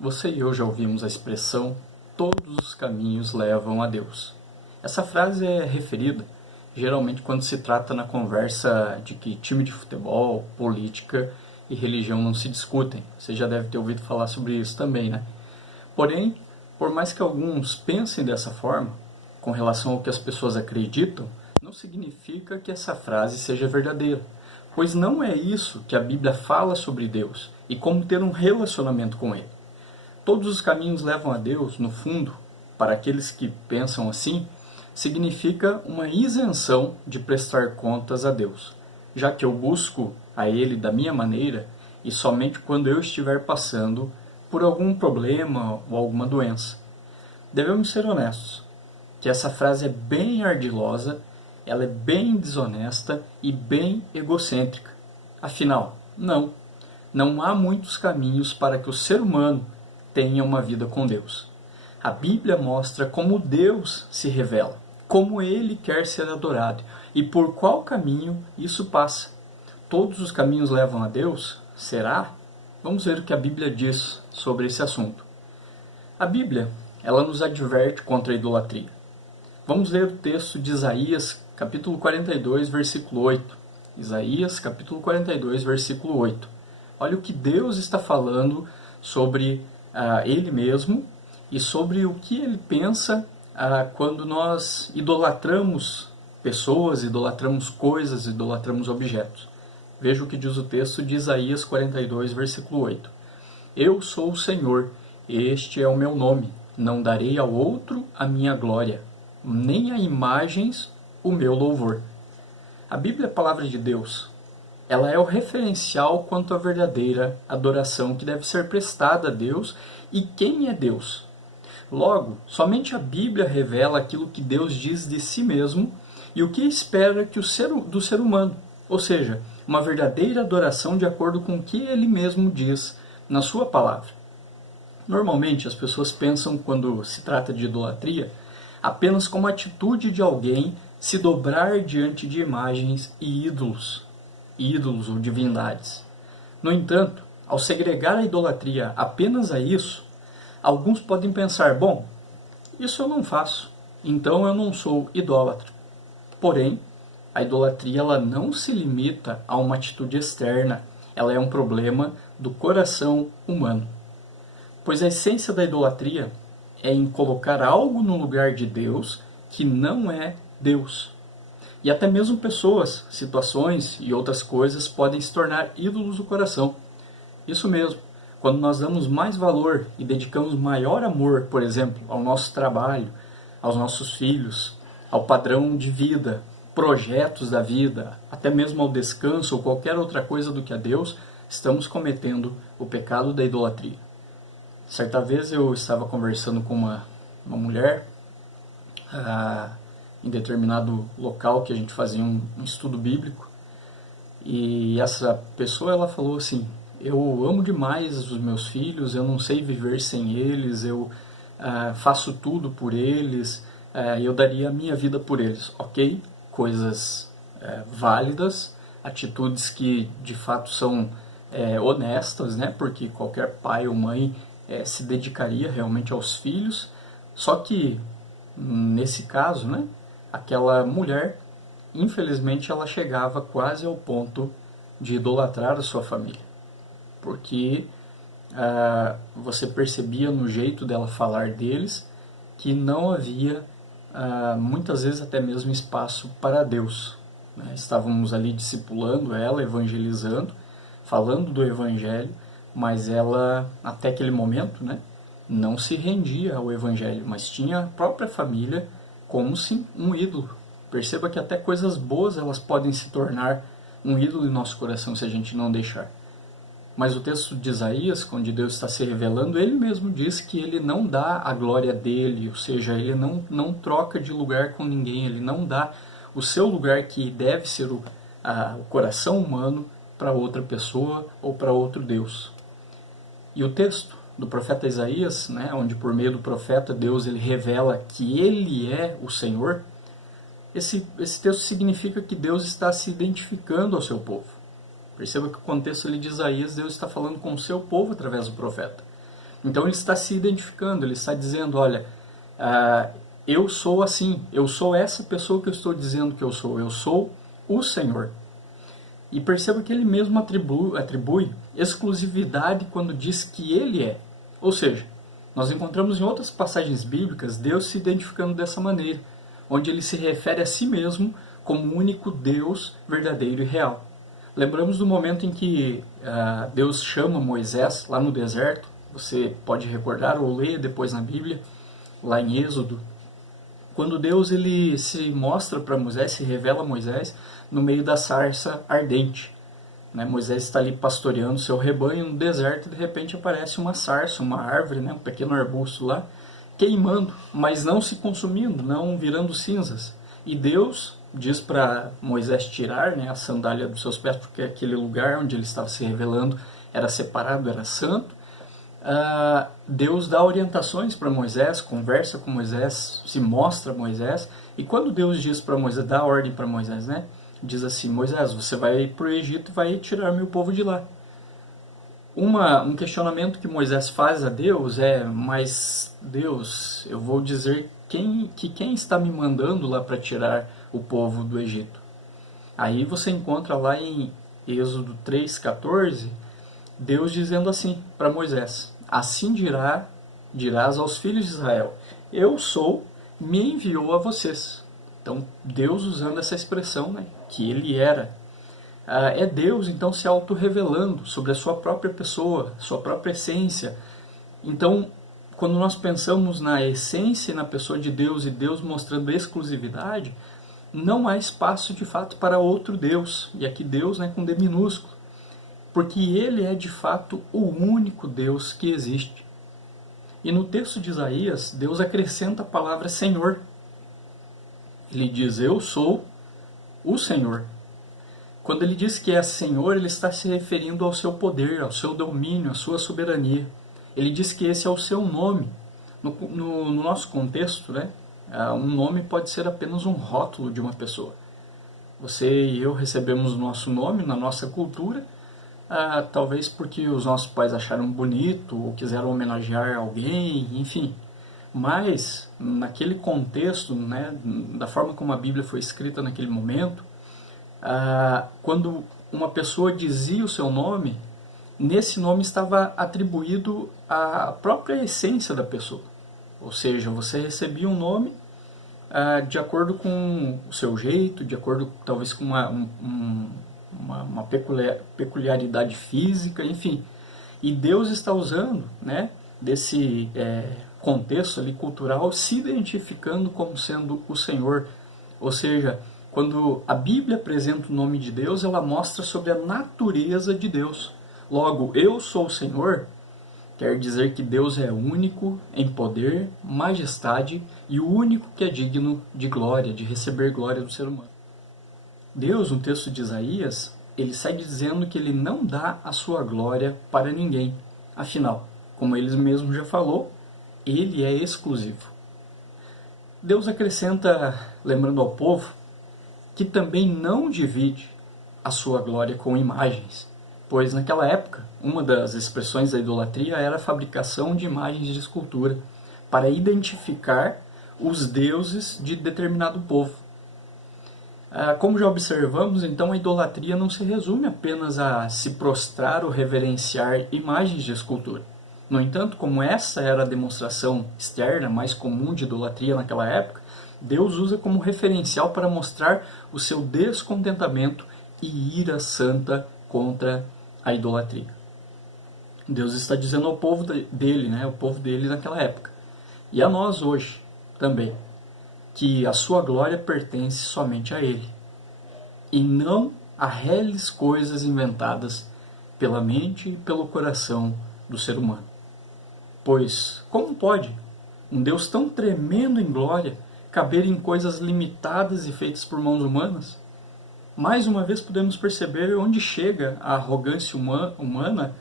Você e eu já ouvimos a expressão "todos os caminhos levam a Deus". Essa frase é referida geralmente quando se trata na conversa de que time de futebol, política e religião não se discutem. Você já deve ter ouvido falar sobre isso também, né? Porém, por mais que alguns pensem dessa forma, com relação ao que as pessoas acreditam, não significa que essa frase seja verdadeira, pois não é isso que a Bíblia fala sobre Deus e como ter um relacionamento com Ele. Todos os caminhos levam a Deus, no fundo, para aqueles que pensam assim, significa uma isenção de prestar contas a Deus, já que eu busco a Ele da minha maneira e somente quando eu estiver passando por algum problema ou alguma doença. Devemos ser honestos, que essa frase é bem ardilosa, ela é bem desonesta e bem egocêntrica. Afinal, não há muitos caminhos para que o ser humano tenha uma vida com Deus. A Bíblia mostra como Deus se revela, como Ele quer ser adorado e por qual caminho isso passa. Todos os caminhos levam a Deus? Será? Vamos ver o que a Bíblia diz sobre esse assunto. A Bíblia, ela nos adverte contra a idolatria. Vamos ler o texto de Isaías, capítulo 42, versículo 8. Isaías, capítulo 42, versículo 8. Olha o que Deus está falando sobre Ele mesmo e sobre o que Ele pensa quando nós idolatramos pessoas, idolatramos coisas, idolatramos objetos. Veja o que diz o texto de Isaías 42, versículo 8. Eu sou o Senhor, este é o meu nome, não darei ao outro a minha glória, nem a imagens o meu louvor. A Bíblia é a palavra de Deus. Ela é o referencial quanto à verdadeira adoração que deve ser prestada a Deus e quem é Deus. Logo, somente a Bíblia revela aquilo que Deus diz de si mesmo e o que espera do ser humano, ou seja, uma verdadeira adoração de acordo com o que Ele mesmo diz na sua palavra. Normalmente as pessoas pensam, quando se trata de idolatria, apenas como a atitude de alguém se dobrar diante de imagens e ídolos ou divindades. No entanto, ao segregar a idolatria apenas a isso, alguns podem pensar, bom, isso eu não faço, então eu não sou idólatra. Porém, a idolatria ela não se limita a uma atitude externa, ela é um problema do coração humano. Pois a essência da idolatria é em colocar algo no lugar de Deus que não é Deus. E até mesmo pessoas, situações e outras coisas podem se tornar ídolos do coração. Isso mesmo, quando nós damos mais valor e dedicamos maior amor, por exemplo, ao nosso trabalho, aos nossos filhos, ao padrão de vida, projetos da vida, até mesmo ao descanso ou qualquer outra coisa do que a Deus, estamos cometendo o pecado da idolatria. Certa vez eu estava conversando com uma mulher em determinado local que a gente fazia um estudo bíblico, e essa pessoa ela falou assim: eu amo demais os meus filhos, eu não sei viver sem eles, eu faço tudo por eles, eu daria a minha vida por eles. Ok, coisas válidas, atitudes que de fato são honestas, né? Porque qualquer pai ou mãe se dedicaria realmente aos filhos, só que nesse caso, né, aquela mulher, infelizmente, ela chegava quase ao ponto de idolatrar a sua família, porque você percebia no jeito dela falar deles que não havia, muitas vezes, até mesmo espaço para Deus. Né? Estávamos ali discipulando ela, evangelizando, falando do Evangelho, mas ela, até aquele momento, né, não se rendia ao Evangelho, mas tinha a própria família como sim um ídolo. Perceba que até coisas boas elas podem se tornar um ídolo em nosso coração se a gente não deixar. Mas o texto de Isaías, onde Deus está se revelando, ele mesmo diz que ele não dá a glória dele, ou seja, ele não troca de lugar com ninguém, ele não dá o seu lugar que deve ser o coração humano para outra pessoa ou para outro Deus. E o texto do profeta Isaías, né, onde por meio do profeta Deus ele revela que ele é o Senhor, esse texto significa que Deus está se identificando ao seu povo. Perceba que o contexto ali de Isaías, Deus está falando com o seu povo através do profeta. Então ele está se identificando, ele está dizendo, olha, eu sou assim, eu sou essa pessoa que eu estou dizendo que eu sou o Senhor. E perceba que ele mesmo atribui exclusividade quando diz que ele é. Ou seja, nós encontramos em outras passagens bíblicas Deus se identificando dessa maneira, onde ele se refere a si mesmo como o único Deus verdadeiro e real. Lembramos do momento em que Deus chama Moisés lá no deserto, você pode recordar ou ler depois na Bíblia, lá em Êxodo, quando Deus ele se mostra para Moisés, se revela a Moisés no meio da sarça ardente. Moisés está ali pastoreando seu rebanho no deserto e de repente aparece uma sarça, uma árvore, um pequeno arbusto lá, queimando, mas não se consumindo, não virando cinzas. E Deus diz para Moisés tirar a sandália dos seus pés, porque aquele lugar onde ele estava se revelando era separado, era santo. Deus dá orientações para Moisés, conversa com Moisés, se mostra a Moisés, e quando Deus diz para Moisés, dá ordem para Moisés, diz assim, Moisés, você vai para o Egito e vai tirar meu povo de lá. Um questionamento que Moisés faz a Deus é, mas Deus, eu vou dizer quem está me mandando lá para tirar o povo do Egito. Aí você encontra lá em Êxodo 3,14, Deus dizendo assim para Moisés, assim dirás aos filhos de Israel, eu sou, me enviou a vocês. Então, Deus usando essa expressão, que ele era. É Deus, então, se auto-revelando sobre a sua própria pessoa, sua própria essência. Então, quando nós pensamos na essência e na pessoa de Deus e Deus mostrando exclusividade, não há espaço, de fato, para outro Deus. E aqui Deus com D minúsculo. Porque ele é, de fato, o único Deus que existe. E no texto de Isaías, Deus acrescenta a palavra Senhor. Ele diz, eu sou o Senhor. Quando ele diz que é Senhor, ele está se referindo ao seu poder, ao seu domínio, à sua soberania. Ele diz que esse é o seu nome. No nosso contexto, um nome pode ser apenas um rótulo de uma pessoa. Você e eu recebemos o nosso nome na nossa cultura, talvez porque os nossos pais acharam bonito ou quiseram homenagear alguém, enfim. Mas, naquele contexto, da forma como a Bíblia foi escrita naquele momento, quando uma pessoa dizia o seu nome, nesse nome estava atribuído a própria essência da pessoa. Ou seja, você recebia um nome de acordo com o seu jeito, de acordo talvez com uma peculiaridade física, enfim. E Deus está usando desse contexto ali cultural, se identificando como sendo o Senhor. Ou seja, quando a Bíblia apresenta o nome de Deus, ela mostra sobre a natureza de Deus. Logo, eu sou o Senhor, quer dizer que Deus é único em poder, majestade e o único que é digno de glória, de receber glória do ser humano. Deus, no texto de Isaías, ele segue dizendo que ele não dá a sua glória para ninguém. Afinal, como ele mesmo já falou, ele é exclusivo. Deus acrescenta, lembrando ao povo, que também não divide a sua glória com imagens, pois naquela época, uma das expressões da idolatria era a fabricação de imagens de escultura, para identificar os deuses de determinado povo. Como já observamos, então a idolatria não se resume apenas a se prostrar ou reverenciar imagens de escultura. No entanto, como essa era a demonstração externa mais comum de idolatria naquela época, Deus usa como referencial para mostrar o seu descontentamento e ira santa contra a idolatria. Deus está dizendo ao povo dele, o povo dele naquela época, e a nós hoje também, que a sua glória pertence somente a Ele, e não a reles coisas inventadas pela mente e pelo coração do ser humano. Pois, como pode um Deus tão tremendo em glória caber em coisas limitadas e feitas por mãos humanas? Mais uma vez podemos perceber onde chega a arrogância humana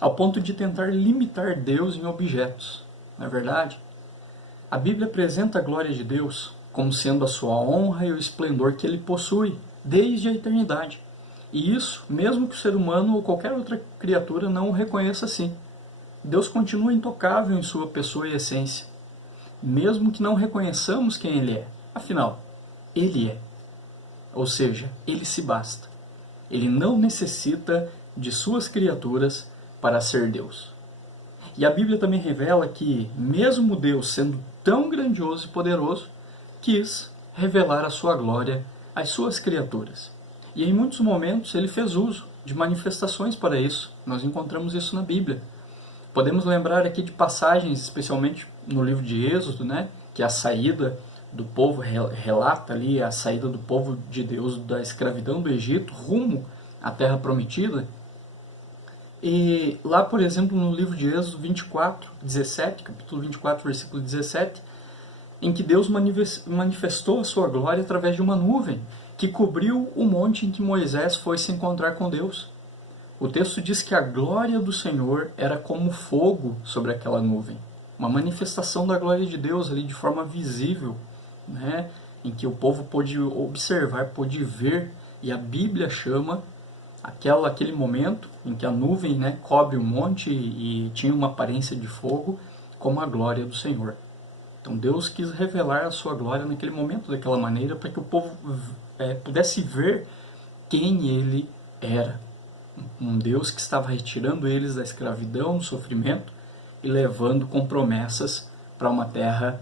ao ponto de tentar limitar Deus em objetos, não é verdade? A Bíblia apresenta a glória de Deus como sendo a sua honra e o esplendor que Ele possui desde a eternidade. E isso, mesmo que o ser humano ou qualquer outra criatura não o reconheça assim. Deus continua intocável em sua pessoa e essência, mesmo que não reconheçamos quem Ele é. Afinal, Ele é. Ou seja, Ele se basta. Ele não necessita de suas criaturas para ser Deus. E a Bíblia também revela que, mesmo Deus sendo tão grandioso e poderoso, quis revelar a sua glória às suas criaturas. E em muitos momentos ele fez uso de manifestações para isso. Nós encontramos isso na Bíblia. Podemos lembrar aqui de passagens, especialmente no livro de Êxodo, né, que a saída do povo relata ali a saída do povo de Deus da escravidão do Egito rumo à Terra Prometida. E lá, por exemplo, no livro de Êxodo 24, 17, capítulo 24, versículo 17, em que Deus manifestou a sua glória através de uma nuvem que cobriu o monte em que Moisés foi se encontrar com Deus. O texto diz que a glória do Senhor era como fogo sobre aquela nuvem. Uma manifestação da glória de Deus ali de forma visível, né? Em que o povo pôde observar, pôde ver, e a Bíblia chama aquele momento em que a nuvem, né, cobre o monte e tinha uma aparência de fogo, como a glória do Senhor. Então Deus quis revelar a sua glória naquele momento, daquela maneira, para que o povo pudesse ver quem Ele era. Um Deus que estava retirando eles da escravidão, do sofrimento, e levando com promessas para uma terra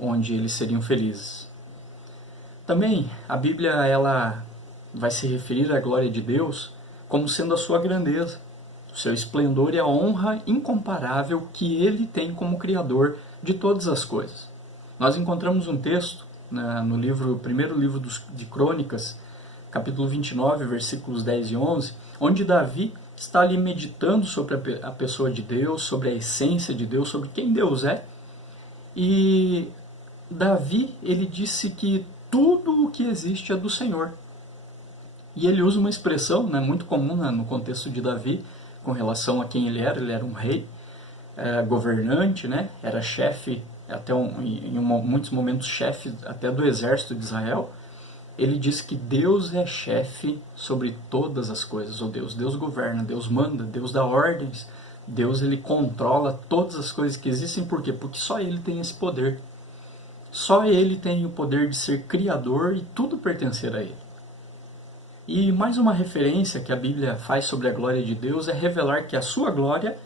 onde eles seriam felizes. Também a Bíblia ela vai se referir à glória de Deus como sendo a sua grandeza, o seu esplendor e a honra incomparável que Ele tem como Criador de todas as coisas. Nós encontramos um texto no primeiro livro de Crônicas, capítulo 29, versículos 10 e 11, onde Davi está ali meditando sobre a pessoa de Deus, sobre a essência de Deus, sobre quem Deus é. E Davi, ele disse que tudo o que existe é do Senhor. E ele usa uma expressão, né, muito comum no contexto de Davi, com relação a quem ele era um rei, governante, né, era chefe, em muitos momentos chefe até do exército de Israel. Ele diz que Deus é chefe sobre todas as coisas, ou Deus governa, Deus manda, Deus dá ordens, Deus ele controla todas as coisas que existem. Por quê? Porque só Ele tem esse poder. Só Ele tem o poder de ser criador e tudo pertencer a Ele. E mais uma referência que a Bíblia faz sobre a glória de Deus é revelar que a sua glória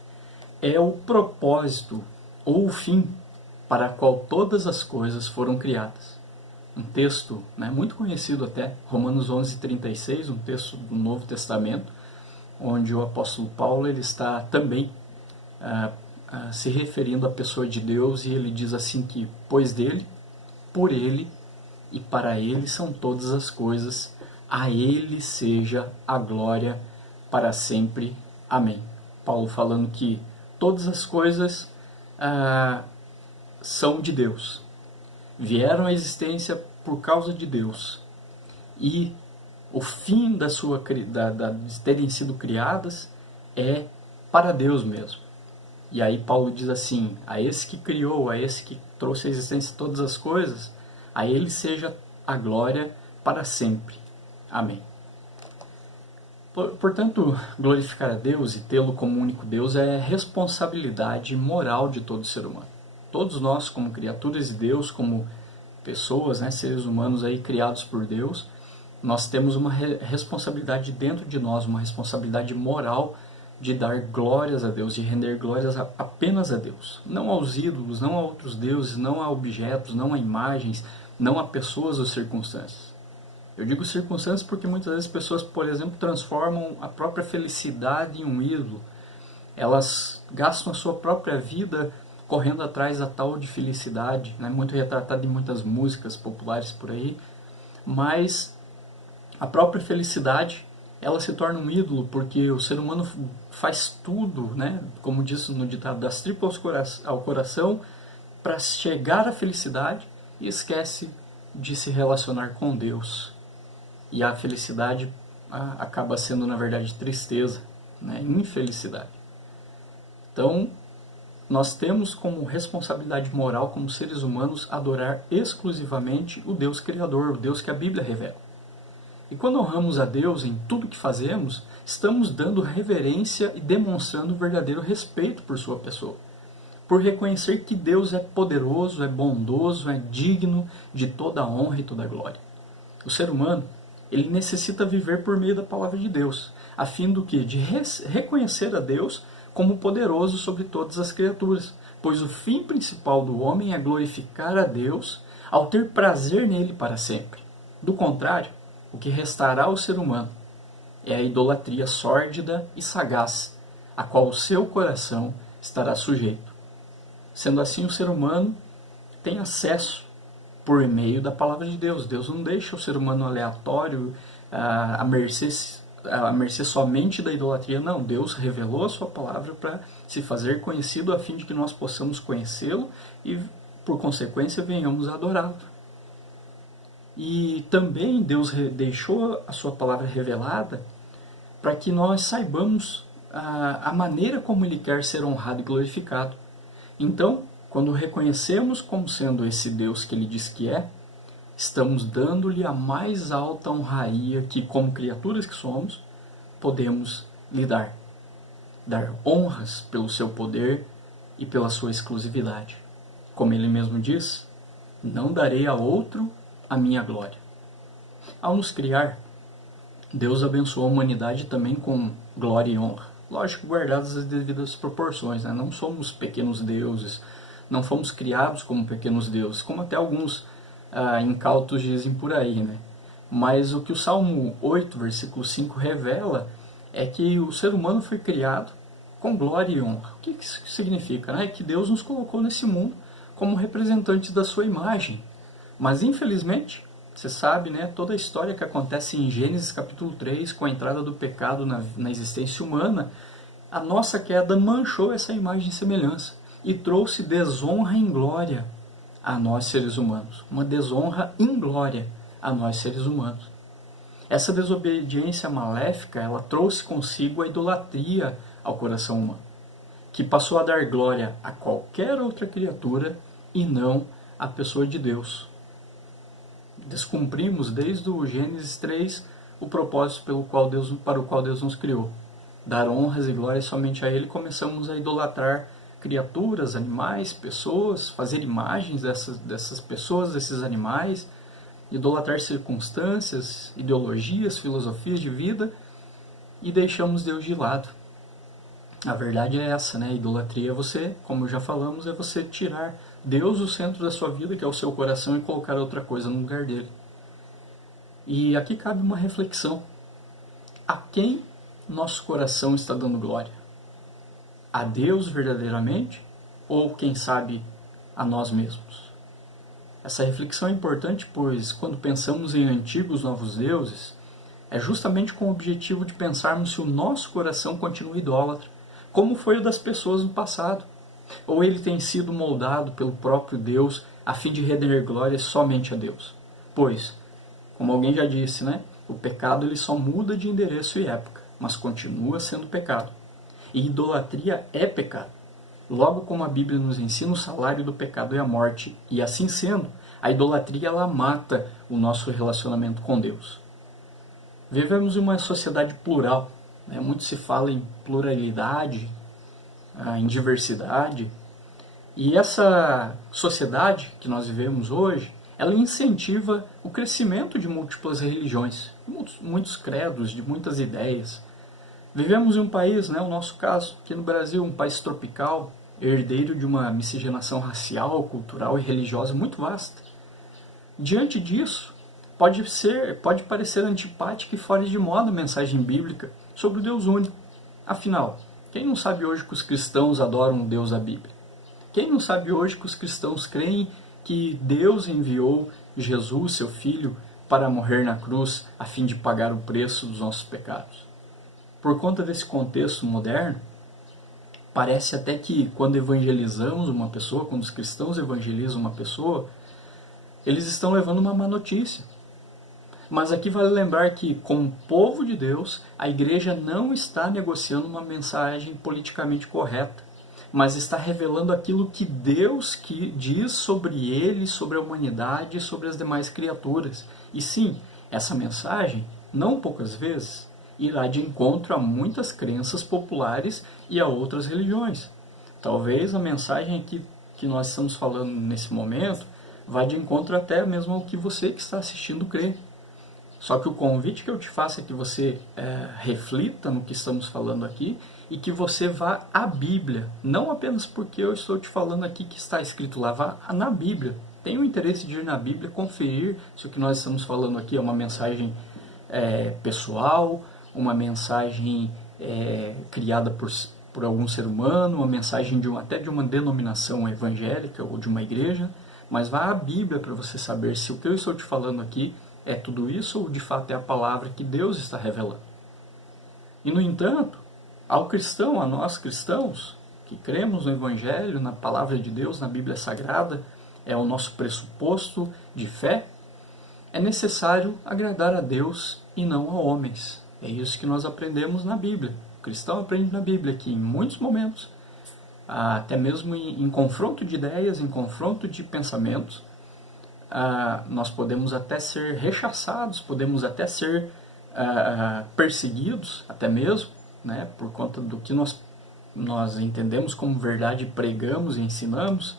é o propósito ou o fim para o qual todas as coisas foram criadas. Um texto, né, muito conhecido até, Romanos 11:36, um texto do Novo Testamento, onde o apóstolo Paulo ele está também se referindo à pessoa de Deus, e ele diz assim que, pois dele, por ele e para ele são todas as coisas, a ele seja a glória para sempre. Amém. Paulo falando que todas as coisas são de Deus, vieram à existência por causa de Deus, e o fim de terem sido criadas é para Deus mesmo. E aí Paulo diz assim: a esse que criou, a esse que trouxe à existência todas as coisas, a ele seja a glória para sempre. Amém. Portanto, glorificar a Deus e tê-lo como único Deus é responsabilidade moral de todo ser humano. Todos nós, como criaturas de Deus, como pessoas, né, seres humanos aí criados por Deus, nós temos uma responsabilidade dentro de nós, uma responsabilidade moral de dar glórias a Deus, de render glórias apenas a Deus. Não aos ídolos, não a outros deuses, não a objetos, não a imagens, não a pessoas ou circunstâncias. Eu digo circunstâncias porque muitas vezes pessoas, por exemplo, transformam a própria felicidade em um ídolo. Elas gastam a sua própria vida correndo atrás da tal de felicidade, né? Muito retratada em muitas músicas populares por aí, mas a própria felicidade, ela se torna um ídolo, porque o ser humano faz tudo, né? Como diz no ditado, das tripas ao coração, para chegar à felicidade, e esquece de se relacionar com Deus. E a felicidade acaba sendo, na verdade, tristeza, né? Infelicidade. Então, nós temos como responsabilidade moral, como seres humanos, adorar exclusivamente o Deus Criador, o Deus que a Bíblia revela. E quando honramos a Deus em tudo que fazemos, estamos dando reverência e demonstrando verdadeiro respeito por sua pessoa, por reconhecer que Deus é poderoso, é bondoso, é digno de toda a honra e toda a glória. O ser humano, ele necessita viver por meio da palavra de Deus, a fim do que? De reconhecer a Deus como poderoso sobre todas as criaturas, pois o fim principal do homem é glorificar a Deus ao ter prazer nele para sempre. Do contrário, o que restará ao ser humano é a idolatria sórdida e sagaz, a qual o seu coração estará sujeito. Sendo assim, o ser humano tem acesso por meio da palavra de Deus. Deus não deixa o ser humano aleatório, à mercê somente da idolatria. Não, Deus revelou a sua palavra para se fazer conhecido a fim de que nós possamos conhecê-lo e, por consequência, venhamos a adorá-lo. E também Deus deixou a sua palavra revelada para que nós saibamos a maneira como Ele quer ser honrado e glorificado. Então, quando reconhecemos como sendo esse Deus que Ele diz que é, estamos dando-lhe a mais alta honraria que, como criaturas que somos, podemos lhe dar. Dar honras pelo seu poder e pela sua exclusividade. Como Ele mesmo diz, não darei a outro a minha glória. Ao nos criar, Deus abençoou a humanidade também com glória e honra. Lógico, guardadas as devidas proporções, né? Não somos pequenos deuses, não fomos criados como pequenos deuses, como até alguns incautos dizem por aí, né? Mas o que o Salmo 8, versículo 5 revela é que o ser humano foi criado com glória e honra. O que isso significa? Né? É que Deus nos colocou nesse mundo como representantes da sua imagem. Mas infelizmente, você sabe, né, toda a história que acontece em Gênesis capítulo 3, com a entrada do pecado na existência humana, a nossa queda manchou essa imagem e semelhança e trouxe desonra em glória a nós seres humanos. Uma desonra em glória a nós seres humanos. Essa desobediência maléfica, ela trouxe consigo a idolatria ao coração humano, que passou a dar glória a qualquer outra criatura e não à pessoa de Deus. Descumprimos desde o Gênesis 3 o propósito para o qual Deus nos criou. Dar honras e glórias somente a Ele, começamos a idolatrar criaturas, animais, pessoas, fazer imagens dessas pessoas, desses animais, idolatrar circunstâncias, ideologias, filosofias de vida e deixamos Deus de lado. A verdade é essa, né? A idolatria é você, como já falamos, é você tirar Deus do centro da sua vida, que é o seu coração, e colocar outra coisa no lugar dele. E aqui cabe uma reflexão. A quem nosso coração está dando glória? A Deus verdadeiramente? Ou, quem sabe, a nós mesmos? Essa reflexão é importante, pois quando pensamos em antigos novos deuses, é justamente com o objetivo de pensarmos se o nosso coração continua idólatra, como foi o das pessoas no passado, ou ele tem sido moldado pelo próprio Deus a fim de render glória somente a Deus. Pois, como alguém já disse, né, o pecado ele só muda de endereço e época, mas continua sendo pecado. E idolatria é pecado. Logo como a Bíblia nos ensina, o salário do pecado é a morte, e assim sendo, a idolatria ela mata o nosso relacionamento com Deus. Vivemos em uma sociedade plural, né? Muito se fala em pluralidade, em diversidade, e essa sociedade que nós vivemos hoje, ela incentiva o crescimento de múltiplas religiões, muitos credos, de muitas ideias. Vivemos em um país, né, o nosso caso, aqui no Brasil, um país tropical, herdeiro de uma miscigenação racial, cultural e religiosa muito vasta. Diante disso, pode parecer antipática e fora de moda a mensagem bíblica sobre o Deus único. Afinal, quem não sabe hoje que os cristãos adoram o Deus da Bíblia? Quem não sabe hoje que os cristãos creem que Deus enviou Jesus, seu Filho, para morrer na cruz a fim de pagar o preço dos nossos pecados? Por conta desse contexto moderno, parece até que quando evangelizamos uma pessoa, quando os cristãos evangelizam uma pessoa, eles estão levando uma má notícia. Mas aqui vale lembrar que, como povo de Deus, a igreja não está negociando uma mensagem politicamente correta, mas está revelando aquilo que Deus diz sobre ele, sobre a humanidade e sobre as demais criaturas. E sim, essa mensagem, não poucas vezes, irá de encontro a muitas crenças populares e a outras religiões. Talvez a mensagem aqui que nós estamos falando nesse momento vá de encontro até mesmo ao que você que está assistindo crê. Só que o convite que eu te faço é que você reflita no que estamos falando aqui e que você vá à Bíblia. Não apenas porque eu estou te falando aqui que está escrito lá, vá na Bíblia. Tenha o interesse de ir na Bíblia, conferir se o que nós estamos falando aqui é uma mensagem pessoal, uma mensagem criada por algum ser humano, uma mensagem até de uma denominação evangélica ou de uma igreja, mas vá à Bíblia para você saber se o que eu estou te falando aqui é tudo isso ou de fato é a palavra que Deus está revelando. E no entanto, ao cristão, a nós cristãos, que cremos no Evangelho, na palavra de Deus, na Bíblia Sagrada, é o nosso pressuposto de fé, é necessário agradar a Deus e não a homens. É isso que nós aprendemos na Bíblia. O cristão aprende na Bíblia que em muitos momentos, até mesmo em confronto de ideias, em confronto de pensamentos, nós podemos até ser rechaçados, podemos até ser perseguidos, até mesmo, né, por conta do que nós entendemos como verdade, pregamos e ensinamos,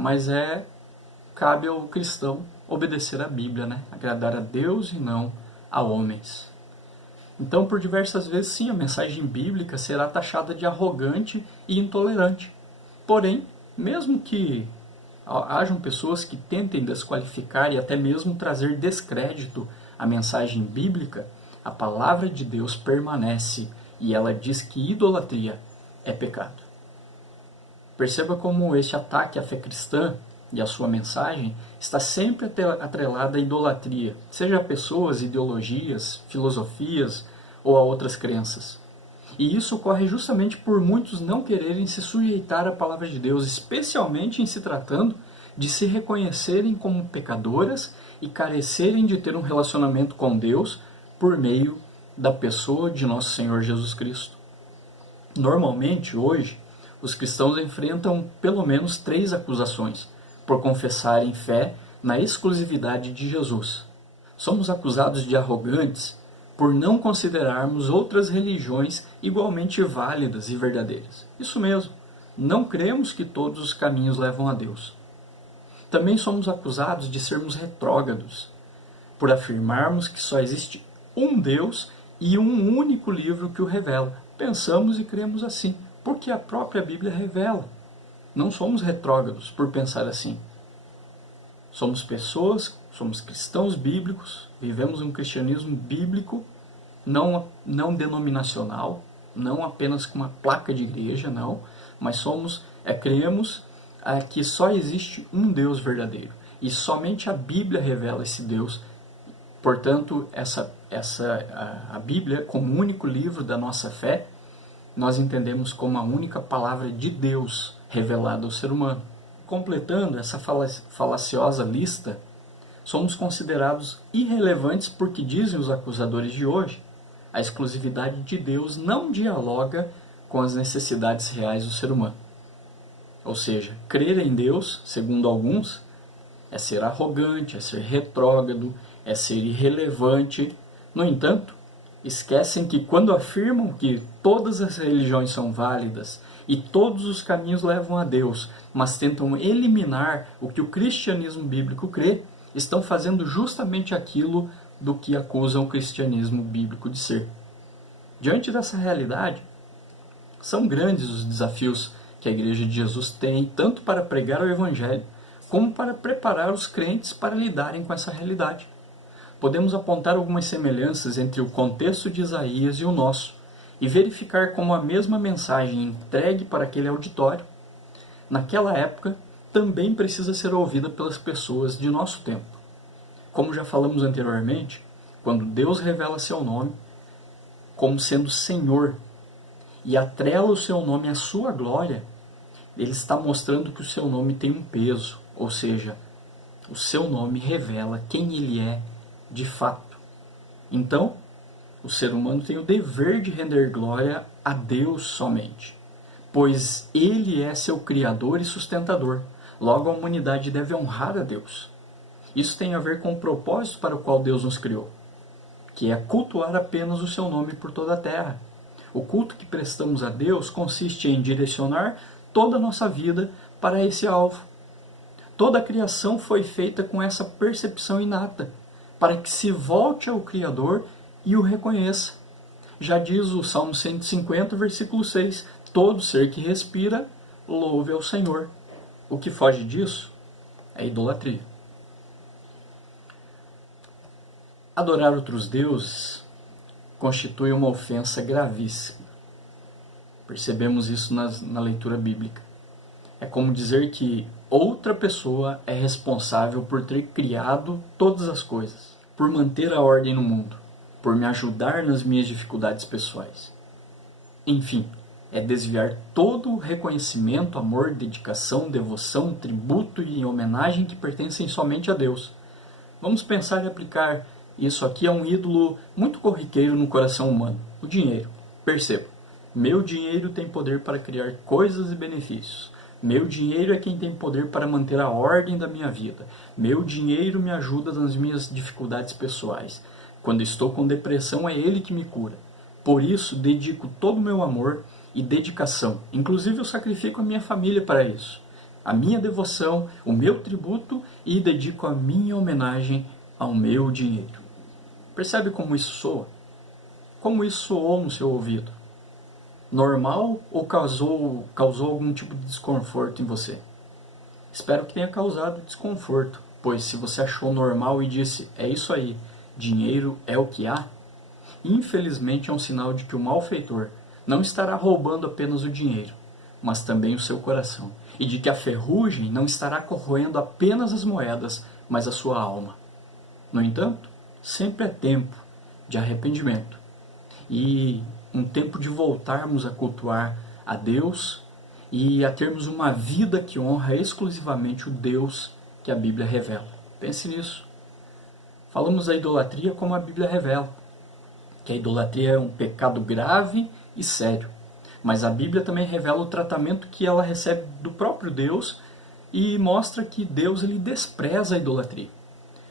mas cabe ao cristão obedecer à Bíblia, né, agradar a Deus e não a homens. Então, por diversas vezes, sim, a mensagem bíblica será taxada de arrogante e intolerante. Porém, mesmo que hajam pessoas que tentem desqualificar e até mesmo trazer descrédito à mensagem bíblica, a palavra de Deus permanece e ela diz que idolatria é pecado. Perceba como este ataque à fé cristã e à sua mensagem está sempre atrelada à idolatria, seja a pessoas, ideologias, filosofias ou a outras crenças. E isso ocorre justamente por muitos não quererem se sujeitar à palavra de Deus, especialmente em se tratando de se reconhecerem como pecadoras e carecerem de ter um relacionamento com Deus por meio da pessoa de nosso Senhor Jesus Cristo. Normalmente, hoje, os cristãos enfrentam pelo menos 3 acusações por confessarem fé na exclusividade de Jesus. Somos acusados de arrogantes por não considerarmos outras religiões igualmente válidas e verdadeiras. Isso mesmo, não cremos que todos os caminhos levam a Deus. Também somos acusados de sermos retrógrados, por afirmarmos que só existe um Deus e um único livro que o revela. Pensamos e cremos assim, porque a própria Bíblia revela. Não somos retrógrados por pensar assim. Somos pessoas, somos cristãos bíblicos, vivemos um cristianismo bíblico, não denominacional, não apenas com uma placa de igreja, não, mas cremos que só existe um Deus verdadeiro. E somente a Bíblia revela esse Deus. Portanto, a Bíblia, como único livro da nossa fé, nós entendemos como a única palavra de Deus revelada ao ser humano. Completando essa falaciosa lista, somos considerados irrelevantes porque, dizem os acusadores de hoje, a exclusividade de Deus não dialoga com as necessidades reais do ser humano. Ou seja, crer em Deus, segundo alguns, é ser arrogante, é ser retrógrado, é ser irrelevante. No entanto, esquecem que quando afirmam que todas as religiões são válidas e todos os caminhos levam a Deus, mas tentam eliminar o que o cristianismo bíblico crê, estão fazendo justamente aquilo do que acusam o cristianismo bíblico de ser. Diante dessa realidade, são grandes os desafios que a Igreja de Jesus tem, tanto para pregar o Evangelho, como para preparar os crentes para lidarem com essa realidade. Podemos apontar algumas semelhanças entre o contexto de Isaías e o nosso, e verificar como a mesma mensagem entregue para aquele auditório, naquela época, também precisa ser ouvida pelas pessoas de nosso tempo. Como já falamos anteriormente, quando Deus revela seu nome como sendo Senhor e atrela o seu nome à sua glória, ele está mostrando que o seu nome tem um peso, ou seja, o seu nome revela quem ele é de fato. Então, o ser humano tem o dever de render glória a Deus somente, pois ele é seu Criador e sustentador. Logo, a humanidade deve honrar a Deus. Isso tem a ver com o propósito para o qual Deus nos criou. que é cultuar apenas o seu nome por toda a terra. O culto que prestamos a Deus consiste em direcionar toda a nossa vida para esse alvo. Toda a criação foi feita com essa percepção inata, para que se volte ao Criador e o reconheça. Já diz o Salmo 150, versículo 6, todo ser que respira, louve ao Senhor. O que foge disso é idolatria. Adorar outros deuses constitui uma ofensa gravíssima. Percebemos isso na leitura bíblica. É como dizer que outra pessoa é responsável por ter criado todas as coisas, por manter a ordem no mundo, por me ajudar nas minhas dificuldades pessoais. Enfim, é desviar todo o reconhecimento, amor, dedicação, devoção, tributo e homenagem que pertencem somente a Deus. Vamos pensar e aplicar isso aqui a um ídolo muito corriqueiro no coração humano, o dinheiro. Perceba, meu dinheiro tem poder para criar coisas e benefícios. Meu dinheiro é quem tem poder para manter a ordem da minha vida. Meu dinheiro me ajuda nas minhas dificuldades pessoais. Quando estou com depressão, é ele que me cura. Por isso, dedico todo o meu amor e dedicação. Inclusive, eu sacrifico a minha família para isso. A minha devoção, o meu tributo e dedico a minha homenagem ao meu dinheiro. Percebe como isso soa? Como isso soou no seu ouvido? Normal ou causou algum tipo de desconforto em você? Espero que tenha causado desconforto, pois se você achou normal e disse, é isso aí, dinheiro é o que há, infelizmente é um sinal de que o malfeitor não estará roubando apenas o dinheiro, mas também o seu coração, e de que a ferrugem não estará corroendo apenas as moedas, mas a sua alma. No entanto, sempre é tempo de arrependimento e um tempo de voltarmos a cultuar a Deus e a termos uma vida que honra exclusivamente o Deus que a Bíblia revela. Pense nisso. Falamos da idolatria como a Bíblia revela, que a idolatria é um pecado grave e sério. Mas a Bíblia também revela o tratamento que ela recebe do próprio Deus e mostra que Deus ele despreza a idolatria.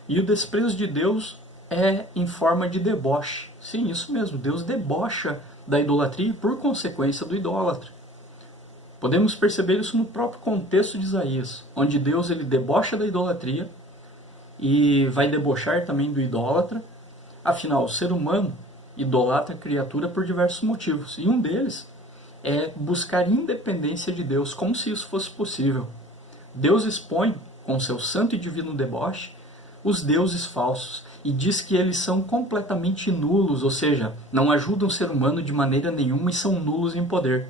E o desprezo de Deus é em forma de deboche. Sim, isso mesmo, Deus debocha da idolatria e por consequência do idólatra. Podemos perceber isso no próprio contexto de Isaías, onde Deus ele debocha da idolatria e vai debochar também do idólatra. Afinal, o ser humano idolatra a criatura por diversos motivos, e um deles é buscar independência de Deus, como se isso fosse possível. Deus expõe, com seu santo e divino deboche, os deuses falsos e diz que eles são completamente nulos, ou seja, não ajudam o ser humano de maneira nenhuma e são nulos em poder.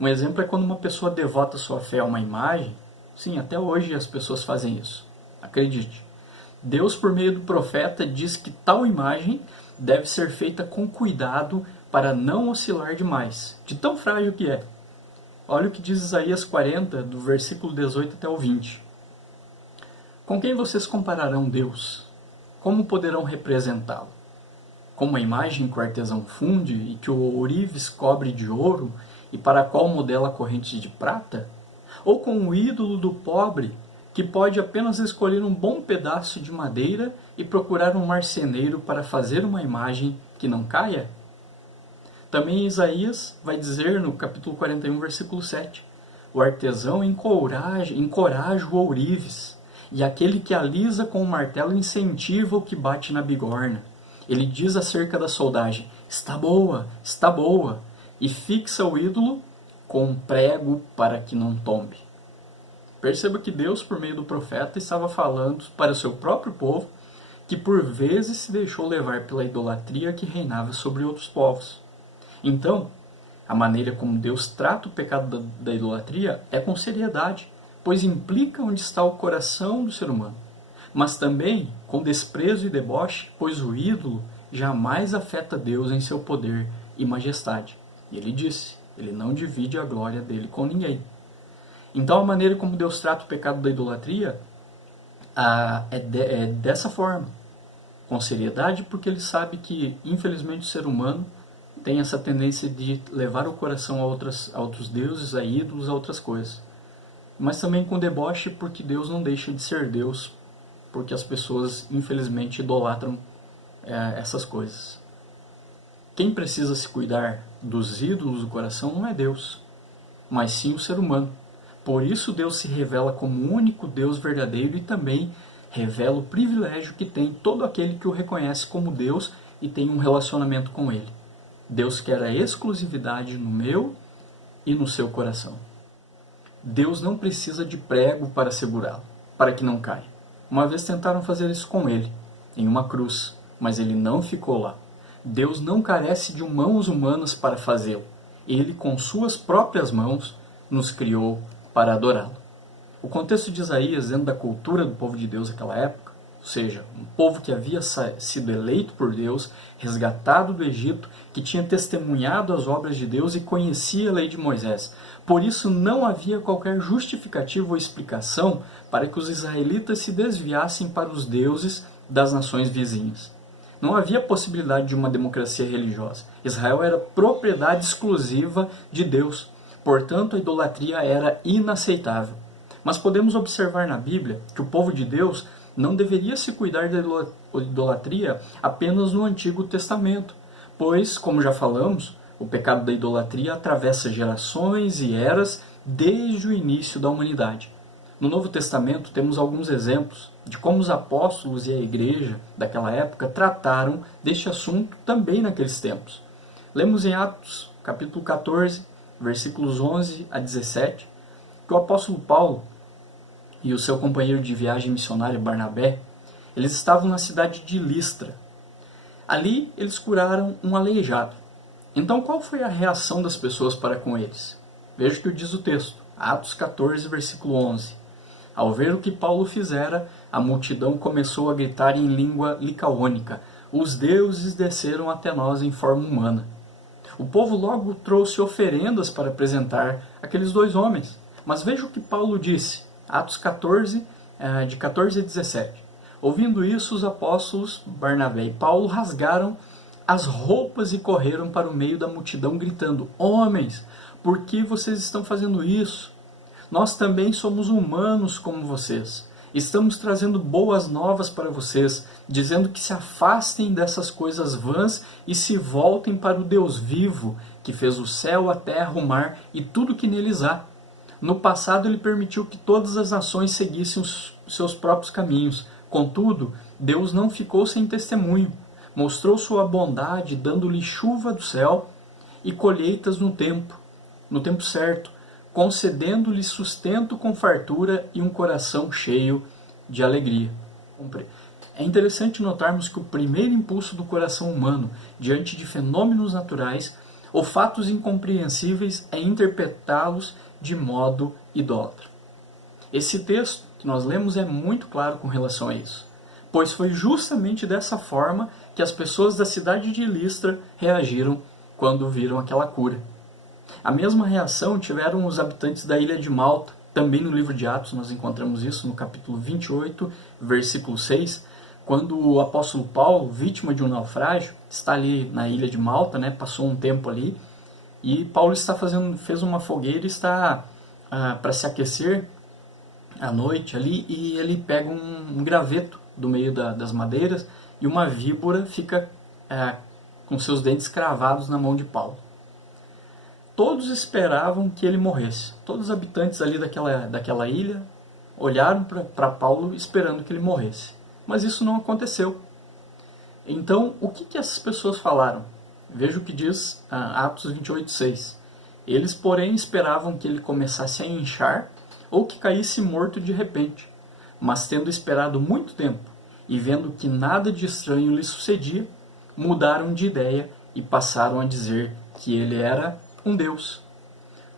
Um exemplo é quando uma pessoa devota sua fé a uma imagem. Sim, até hoje as pessoas fazem isso. Acredite. Deus, por meio do profeta, diz que tal imagem deve ser feita com cuidado para não oscilar demais, de tão frágil que é. Olha o que diz Isaías 40, do versículo 18 até o 20. Com quem vocês compararão Deus? Como poderão representá-lo? Com uma imagem que o artesão funde e que o ourives cobre de ouro e para a qual modela correntes de prata? Ou com o ídolo do pobre que pode apenas escolher um bom pedaço de madeira e procurar um marceneiro para fazer uma imagem que não caia? Também Isaías vai dizer no capítulo 41, versículo 7, o artesão encoraja o ourives, e aquele que alisa com o martelo incentiva o que bate na bigorna. Ele diz acerca da soldagem, está boa, e fixa o ídolo com um prego para que não tombe. Perceba que Deus, por meio do profeta, estava falando para o seu próprio povo, que por vezes se deixou levar pela idolatria que reinava sobre outros povos. Então, a maneira como Deus trata o pecado da idolatria é com seriedade, pois implica onde está o coração do ser humano, mas também com desprezo e deboche, pois o ídolo jamais afeta Deus em seu poder e majestade. E ele disse, ele não divide a glória dele com ninguém. Então a maneira como Deus trata o pecado da idolatria é dessa forma, com seriedade, porque ele sabe que, infelizmente, o ser humano tem essa tendência de levar o coração a outros deuses, a ídolos, a outras coisas. Mas também com deboche, porque Deus não deixa de ser Deus, porque as pessoas, infelizmente, idolatram essas coisas. Quem precisa se cuidar dos ídolos do coração não é Deus, mas sim o ser humano. Por isso Deus se revela como o único Deus verdadeiro e também revela o privilégio que tem todo aquele que o reconhece como Deus e tem um relacionamento com Ele. Deus quer a exclusividade no meu e no seu coração. Deus não precisa de prego para segurá-lo, para que não caia. Uma vez tentaram fazer isso com ele, em uma cruz, mas ele não ficou lá. Deus não carece de mãos humanas para fazê-lo. Ele, com suas próprias mãos, nos criou para adorá-lo. O contexto de Isaías, dentro da cultura do povo de Deus naquela época, ou seja, um povo que havia sido eleito por Deus, resgatado do Egito, que tinha testemunhado as obras de Deus e conhecia a lei de Moisés. Por isso não havia qualquer justificativa ou explicação para que os israelitas se desviassem para os deuses das nações vizinhas. Não havia possibilidade de uma democracia religiosa. Israel era propriedade exclusiva de Deus. Portanto, a idolatria era inaceitável. Mas podemos observar na Bíblia que o povo de Deus não deveria se cuidar da idolatria apenas no Antigo Testamento, pois, como já falamos, o pecado da idolatria atravessa gerações e eras desde o início da humanidade. No Novo Testamento temos alguns exemplos de como os apóstolos e a igreja daquela época trataram deste assunto também naqueles tempos. Lemos em Atos, capítulo 14, versículos 11 a 17, que o apóstolo Paulo e o seu companheiro de viagem missionária Barnabé, eles estavam na cidade de Listra. Ali eles curaram um aleijado. Então qual foi a reação das pessoas para com eles? Veja o que diz o texto, Atos 14, versículo 11. Ao ver o que Paulo fizera, a multidão começou a gritar em língua licaônica: os deuses desceram até nós em forma humana. O povo logo trouxe oferendas para apresentar aqueles dois homens. Mas veja o que Paulo disse, Atos 14, de 14 a 17. Ouvindo isso, os apóstolos Barnabé e Paulo rasgaram as roupas e correram para o meio da multidão gritando: homens, por que vocês estão fazendo isso? Nós também somos humanos como vocês. Estamos trazendo boas novas para vocês, dizendo que se afastem dessas coisas vãs e se voltem para o Deus vivo, que fez o céu, a terra, o mar e tudo que neles há. No passado ele permitiu que todas as nações seguissem os seus próprios caminhos. Contudo, Deus não ficou sem testemunho. Mostrou sua bondade, dando-lhe chuva do céu e colheitas no tempo certo, concedendo-lhe sustento com fartura e um coração cheio de alegria. É interessante notarmos que o primeiro impulso do coração humano, diante de fenômenos naturais ou fatos incompreensíveis, é interpretá-los de modo idólatra. Esse texto que nós lemos é muito claro com relação a isso, pois foi justamente dessa forma que as pessoas da cidade de Listra reagiram quando viram aquela cura. A mesma reação tiveram os habitantes da ilha de Malta. Também no livro de Atos nós encontramos isso no capítulo 28, versículo 6, quando o apóstolo Paulo, vítima de um naufrágio, está ali na ilha de Malta, passou um tempo ali, e Paulo fez uma fogueira e está para se aquecer à noite ali, e ele pega um graveto do meio das madeiras e uma víbora fica com seus dentes cravados na mão de Paulo. Todos esperavam que ele morresse. Todos os habitantes ali daquela ilha olharam para Paulo esperando que ele morresse. Mas isso não aconteceu. Então, o que essas pessoas falaram? Veja o que diz Atos 28:6. Eles, porém, esperavam que ele começasse a inchar ou que caísse morto de repente. Mas tendo esperado muito tempo e vendo que nada de estranho lhe sucedia, mudaram de ideia e passaram a dizer que ele era um Deus.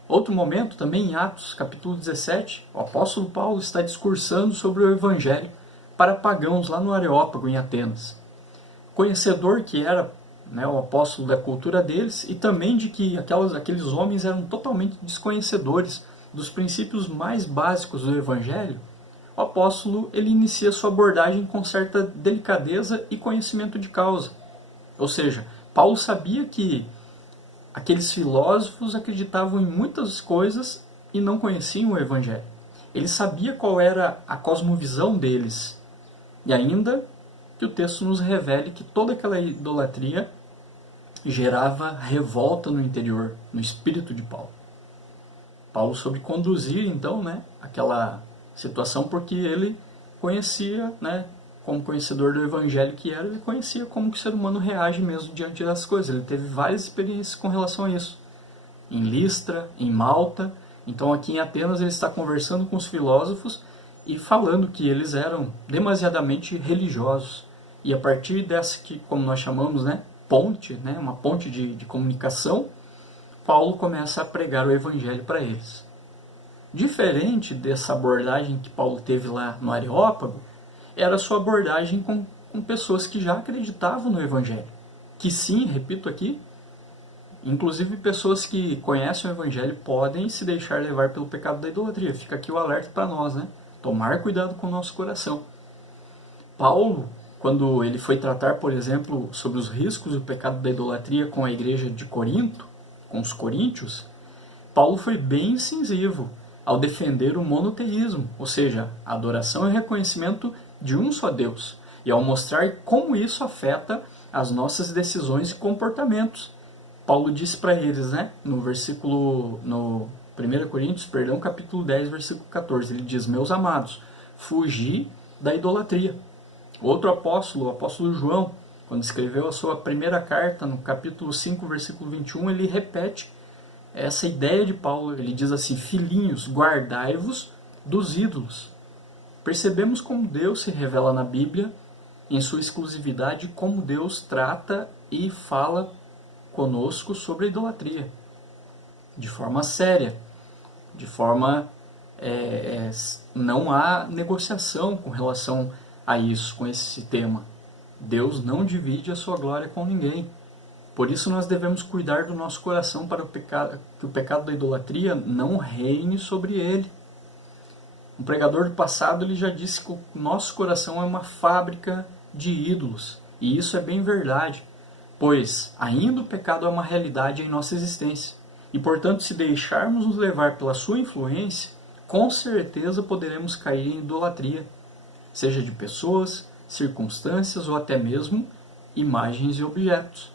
Outro momento, também em Atos, capítulo 17, o apóstolo Paulo está discursando sobre o Evangelho para pagãos lá no Areópago, em Atenas. Conhecedor que era o apóstolo da cultura deles e também de que aqueles homens eram totalmente desconhecedores dos princípios mais básicos do Evangelho, o apóstolo ele inicia sua abordagem com certa delicadeza e conhecimento de causa. Ou seja, Paulo sabia que aqueles filósofos acreditavam em muitas coisas e não conheciam o Evangelho. Ele sabia qual era a cosmovisão deles. E ainda que o texto nos revele que toda aquela idolatria gerava revolta no interior, no espírito de Paulo. Paulo soube conduzir, então, aquela situação porque ele conhecia, como conhecedor do evangelho que era, ele conhecia como que o ser humano reage mesmo diante das coisas. Ele teve várias experiências com relação a isso. Em Listra, em Malta. Então aqui em Atenas ele está conversando com os filósofos e falando que eles eram demasiadamente religiosos. E a partir dessa que, como nós chamamos, ponte, uma ponte de comunicação, Paulo começa a pregar o evangelho para eles. Diferente dessa abordagem que Paulo teve lá no Areópago, era a sua abordagem com pessoas que já acreditavam no evangelho. Que sim, repito aqui, inclusive pessoas que conhecem o evangelho podem se deixar levar pelo pecado da idolatria. Fica aqui o alerta para nós, tomar cuidado com o nosso coração. Paulo, quando ele foi tratar, por exemplo, sobre os riscos do pecado da idolatria com a igreja de Corinto, com os coríntios, Paulo foi bem incisivo ao defender o monoteísmo, ou seja, a adoração e reconhecimento de um só Deus, e ao mostrar como isso afeta as nossas decisões e comportamentos. Paulo disse para eles, no 1 Coríntios, capítulo 10, versículo 14, ele diz: meus amados, fugi da idolatria. Outro apóstolo, o apóstolo João, quando escreveu a sua primeira carta, no capítulo 5, versículo 21, ele repete essa ideia de Paulo. Ele diz assim: filhinhos, guardai-vos dos ídolos. Percebemos como Deus se revela na Bíblia, em sua exclusividade, como Deus trata e fala conosco sobre a idolatria. De forma séria, de forma... não há negociação com relação a isso, com esse tema. Deus não divide a sua glória com ninguém. Por isso nós devemos cuidar do nosso coração para que o pecado da idolatria não reine sobre ele. Um pregador do passado ele já disse que o nosso coração é uma fábrica de ídolos. E isso é bem verdade, pois ainda o pecado é uma realidade em nossa existência. E portanto, se deixarmos nos levar pela sua influência, com certeza poderemos cair em idolatria, seja de pessoas, circunstâncias ou até mesmo imagens e objetos.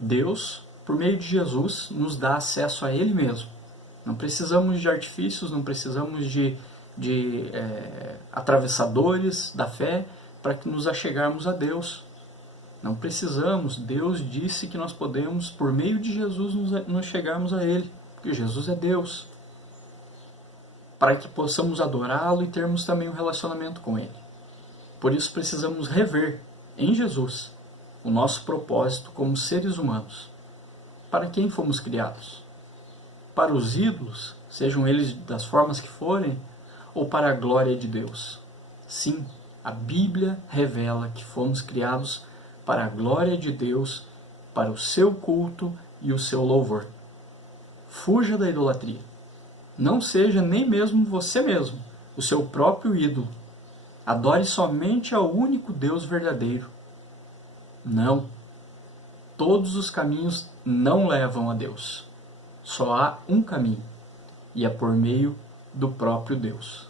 Deus, por meio de Jesus, nos dá acesso a Ele mesmo. Não precisamos de artifícios, não precisamos de atravessadores da fé para que nos achegarmos a Deus. Não precisamos. Deus disse que nós podemos, por meio de Jesus, nos chegarmos a Ele, porque Jesus é Deus. Para que possamos adorá-lo e termos também um relacionamento com Ele. Por isso precisamos rever em Jesus o nosso propósito como seres humanos. Para quem fomos criados? Para os ídolos, sejam eles das formas que forem, ou para a glória de Deus? Sim, a Bíblia revela que fomos criados para a glória de Deus, para o seu culto e o seu louvor. Fuja da idolatria. Não seja nem mesmo você mesmo, o seu próprio ídolo. Adore somente ao único Deus verdadeiro. Não. Todos os caminhos não levam a Deus. Só há um caminho, e é por meio do próprio Deus.